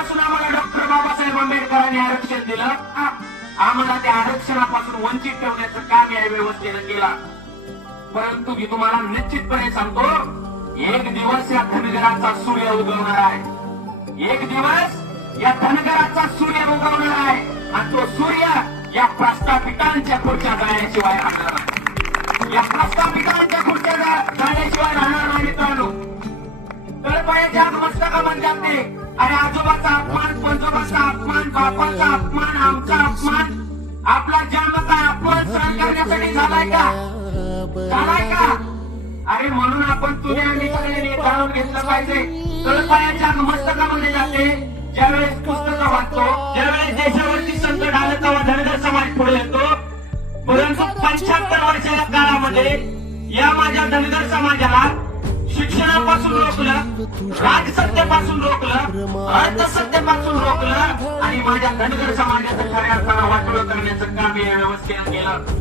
पासून आम्हाला डॉक्टर बाबासाहेब आंबेडकरांनी आरक्षण दिलं, आम्हाला त्या आरक्षणापासून वंचित ठेवण्याचं काम या व्यवस्थेनं केलं. परंतु मी तुम्हाला निश्चितपणे सांगतो, एक दिवस या धनगराचा सूर्य उगवणार आहे. एक दिवस या धनगराचा सूर्य उगवणार आहे आणि तो सूर्य या प्रस्थापितांच्या खुर्च्या जाण्याशिवाय राहणार नाही. या प्रस्थापितांच्या खुर्च्या जाण्याशिवाय राहणार नाही. मित्रांनो, तळपायाच्या मस्तकामध्ये जाते, अरे आजोबाचा अपमान, पंजोबाचा अपमान, बापाचा अपमान, आमचा अपमान, आपला जन्म काय अपमान सहन करण्यासाठी झालाय का? झालाय का? अरे म्हणून आपण तुम्ही आणि सगळ्यांनी जाणून घेतलं पाहिजे. तळपायाच्या मस्तकामध्ये जाते, ज्यावेळेस पुस्तकं वाचतो, ज्यावेळेस देशावरती संकट आलं तेव्हा धनगर समाज पुढे येतो. परंतु 75 वर्षाच्या काळामध्ये या माझ्या धनगर समाजाला शिक्षणापासून रोखलं, राजसत्तेपासून रोखलं, अर्थसत्तेपासून रोखलं आणि माझ्या धनगर समाजाचं खऱ्या अर्थानं वाटोळं करण्याचं काम या व्यवस्थेनं केलं.